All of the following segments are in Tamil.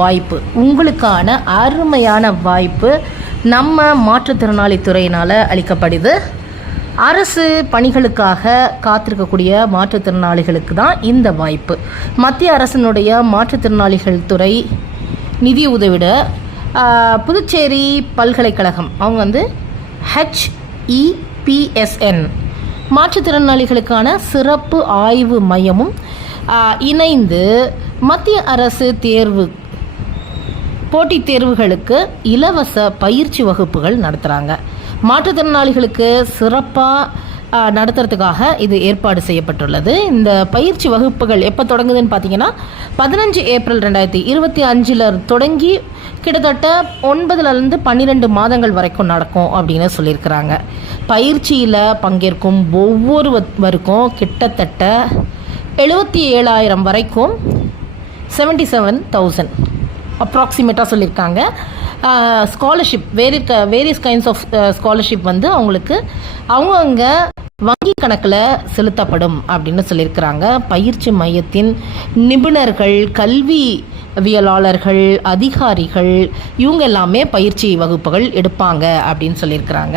வாய்ப்பு, உங்களுக்கான அருமையான வாய்ப்பு நம்ம மாற்றுத்திறனாளி துறையினால் அளிக்கப்படுது. அரசு பணிகளுக்காக காத்திருக்கக்கூடிய மாற்றுத்திறனாளிகளுக்கு தான் இந்த வாய்ப்பு. மத்திய அரசினுடைய மாற்றுத்திறனாளிகள் துறை நிதி உதவிட புதுச்சேரி பல்கலைக்கழகம் அவங்க HEPSN மாற்றுத்திறனாளிகளுக்கான சிறப்பு ஆய்வு மையமும் இணைந்து மத்திய அரசு போட்டித் தேர்வுகளுக்கு இலவச பயிற்சி வகுப்புகள் நடத்துகிறாங்க. மாற்றுத்திறனாளிகளுக்கு சிறப்பாக நடத்துறதுக்காக இது ஏற்பாடு செய்யப்பட்டுள்ளது. இந்த பயிற்சி வகுப்புகள் எப்போ தொடங்குதுன்னு பார்த்தீங்கன்னா 15 ஏப்ரல் 2025 தொடங்கி கிட்டத்தட்ட 9லேருந்து 12 மாதங்கள் வரைக்கும் நடக்கும் அப்படின்னு சொல்லியிருக்கிறாங்க. பயிற்சியில் பங்கேற்கும் ஒவ்வொருவருக்கும் கிட்டத்தட்ட 77,000 வரைக்கும் 77,000 அப்ராக்சிமேட்டாக சொல்லியிருக்காங்க. Scholarship various kinds of scholarship அவங்களுக்கு அவங்கவுங்க வங்கி கணக்கில் செலுத்தப்படும் அப்படின்னு சொல்லியிருக்கிறாங்க. பயிற்சி மையத்தின் நிபுணர்கள், கல்விவியலாளர்கள், அதிகாரிகள் இவங்க எல்லாமே பயிற்சி வகுப்புகள் எடுப்பாங்க அப்படின்னு சொல்லியிருக்கிறாங்க.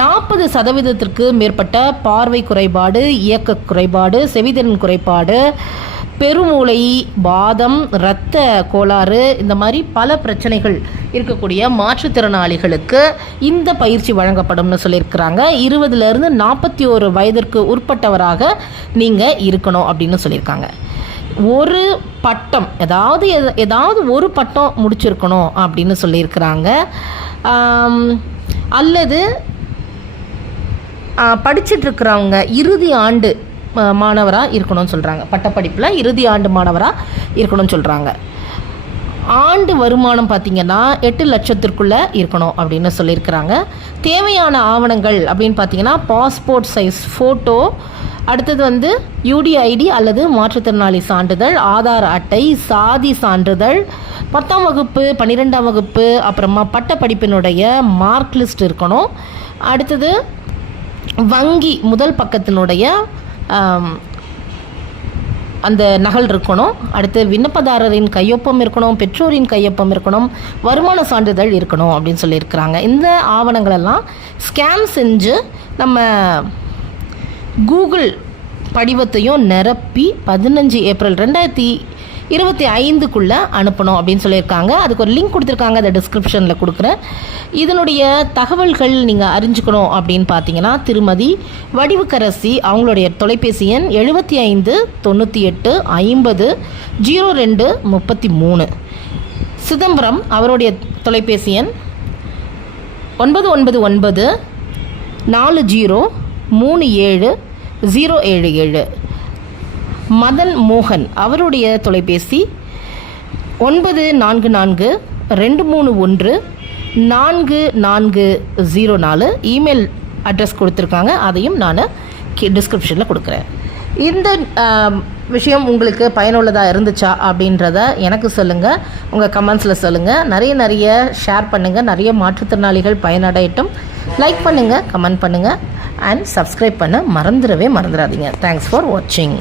40% மேற்பட்ட பார்வை குறைபாடு, இயக்க குறைபாடு, செவிதிறன் குறைபாடு, பெருமூளை, வாதம், இரத்த கோளாறு இந்த மாதிரி பல பிரச்சனைகள் இருக்கக்கூடிய மாற்றுத்திறனாளிகளுக்கு இந்த பயிற்சி வழங்கப்படும்னு சொல்லியிருக்கிறாங்க. 20லேருந்து 41 வயதிற்கு உட்பட்டவராக நீங்கள் இருக்கணும் அப்படின்னு சொல்லியிருக்காங்க. ஒரு பட்டம் ஏதாவது ஒரு பட்டம் முடிச்சிருக்கணும் அப்படின்னு சொல்லியிருக்கிறாங்க. அல்லது படிச்சிட்ருக்கிறவங்க இறுதி ஆண்டு மாணவராக இருக்கணும்னு சொல்கிறாங்க. பட்டப்படிப்பில் இறுதி ஆண்டு மாணவராக இருக்கணும்னு சொல்கிறாங்க. ஆண்டு வருமானம் பார்த்திங்கன்னா 8 லட்சத்திற்குள்ளே இருக்கணும் அப்படின்னு சொல்லியிருக்கிறாங்க. தேவையான ஆவணங்கள் அப்படின்னு பார்த்திங்கன்னா பாஸ்போர்ட் சைஸ் ஃபோட்டோ, அடுத்தது UDID அல்லது மாற்றுத்திறனாளி சான்றிதழ், ஆதார் அட்டை, சாதி சான்றிதழ், 10ஆம் வகுப்பு, 12ஆம் வகுப்பு, அப்புறமா பட்டப்படிப்பினுடைய மார்க் லிஸ்ட் இருக்கணும். அடுத்தது வங்கி முதல் பக்கத்தினுடைய அந்த நகல் இருக்கணும். அடுத்து விண்ணப்பதாரரின் கையொப்பம் இருக்கணும், பெற்றோரின் கையொப்பம் இருக்கணும், வருமான சான்றிதழ் இருக்கணும் அப்படின்னு சொல்லியிருக்கிறாங்க. இந்த ஆவணங்களெல்லாம் ஸ்கேன் செஞ்சு நம்ம கூகுள் படிவத்தையும் நிரப்பி 15 ஏப்ரல் 2025 அனுப்பணும் அப்படின்னு சொல்லியிருக்காங்க. அதுக்கு ஒரு லிங்க் கொடுத்துருக்காங்க, அதை டிஸ்கிரிப்ஷனில் கொடுக்குறேன். இதனுடைய தகவல்கள் நீங்கள் அறிஞ்சுக்கணும் அப்படின்னு பார்த்தீங்கன்னா திருமதி வடிவுக்கரசி அவங்களுடைய தொலைபேசி எண் 75 98 50 02 33. சிதம்பரம் அவருடைய தொலைபேசி எண் 999 40 37 077. மதன் மோகன் அவருடைய தொலைபேசி 944 231 4404. இமெயில் அட்ரஸ் கொடுத்துருக்காங்க, அதையும் நான் டிஸ்கிரிப்ஷனில் கொடுக்குறேன். இந்த விஷயம் உங்களுக்கு பயனுள்ளதாக இருந்துச்சா அப்படின்றத எனக்கு சொல்லுங்கள், உங்கள் கமெண்ட்ஸில் சொல்லுங்கள். நிறைய ஷேர் பண்ணுங்கள், நிறைய மாற்றுத்திறனாளிகள் பயனடையட்டும். லைக் பண்ணுங்கள், கமெண்ட் பண்ணுங்கள் அண்ட் சப்ஸ்கிரைப் பண்ண மறந்துடாதீங்க. தேங்க்ஸ் ஃபார் வாட்சிங்.